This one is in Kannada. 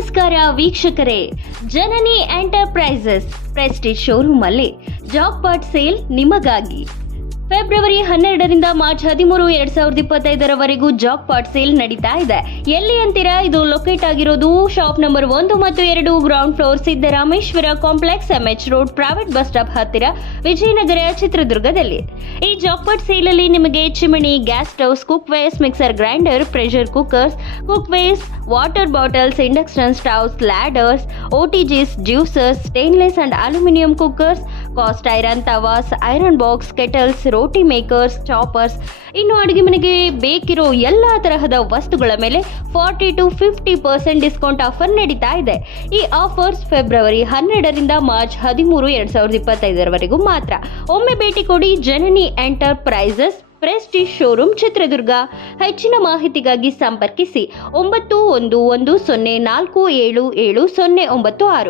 ನಮಸ್ಕಾರ ವೀಕ್ಷಕರೇ, ಜನನಿ ಎಂಟರ್ಪ್ರೈಸಸ್ ಪ್ರೆಸ್ಟೀಜ್ ಶೋರೂಮ್ ಅಲ್ಲಿ ಜಾಕ್ಪಾಟ್ ಸೇಲ್ ನಿಮಗಾಗಿ ಫೆಬ್ರವರಿ 12ರಿಂದ ಮಾರ್ಚ್ 13, 2025 ಜಾಕ್ಪಾಟ್ ಸೇಲ್ ನಡೀತಾ ಇದೆ. ಎಲ್ಲಿ ಅಂತೀರಾ? ಇದು ಲೊಕೇಟ್ ಆಗಿರೋದು ಶಾಪ್ ನಂಬರ್ 1 ಮತ್ತು 2, ground floor, Siddarameshwara complex, MH road, private bus stop ಹತ್ತಿರ, ವಿಜಯನಗರ, ಚಿತ್ರದುರ್ಗದಲ್ಲಿ. ಈ ಜಾಕ್ಪಾಟ್ ಸೇಲ್ ಅಲ್ಲಿ ನಿಮಗೆ chimney, gas stoves, cookwares, mixer grinder, pressure cookers, cookwares, water bottles, induction stoves, ladders, OTGs, juicers, stainless and aluminium cookers, cast iron tawas, iron box, kettles, roti makers, choppers, ಇನ್ನು ಅಡುಗೆ ಮನೆಗೆ ಬೇಕಿರೋ ಎಲ್ಲಾ ತರಹದ ವಸ್ತುಗಳ ಮೇಲೆ 40 to 50% ಡಿಸ್ಕೌಂಟ್ ಆಫರ್ ನಡೀತಾ ಇದೆ. ಈ ಆಫರ್ಸ್ ಫೆಬ್ರವರಿ 12ರಿಂದ ಮಾರ್ಚ್ 13, 2025 ಮಾತ್ರ. ಒಮ್ಮೆ ಭೇಟಿ ಕೊಡಿ ಜನನಿ ಎಂಟರ್ಪ್ರೈಸಸ್ ಪ್ರೆಸ್ಟೀಜ್ ಶೋರೂಮ್, ಚಿತ್ರದುರ್ಗ. ಹೆಚ್ಚಿನ ಮಾಹಿತಿಗಾಗಿ ಸಂಪರ್ಕಿಸಿ 9110477096.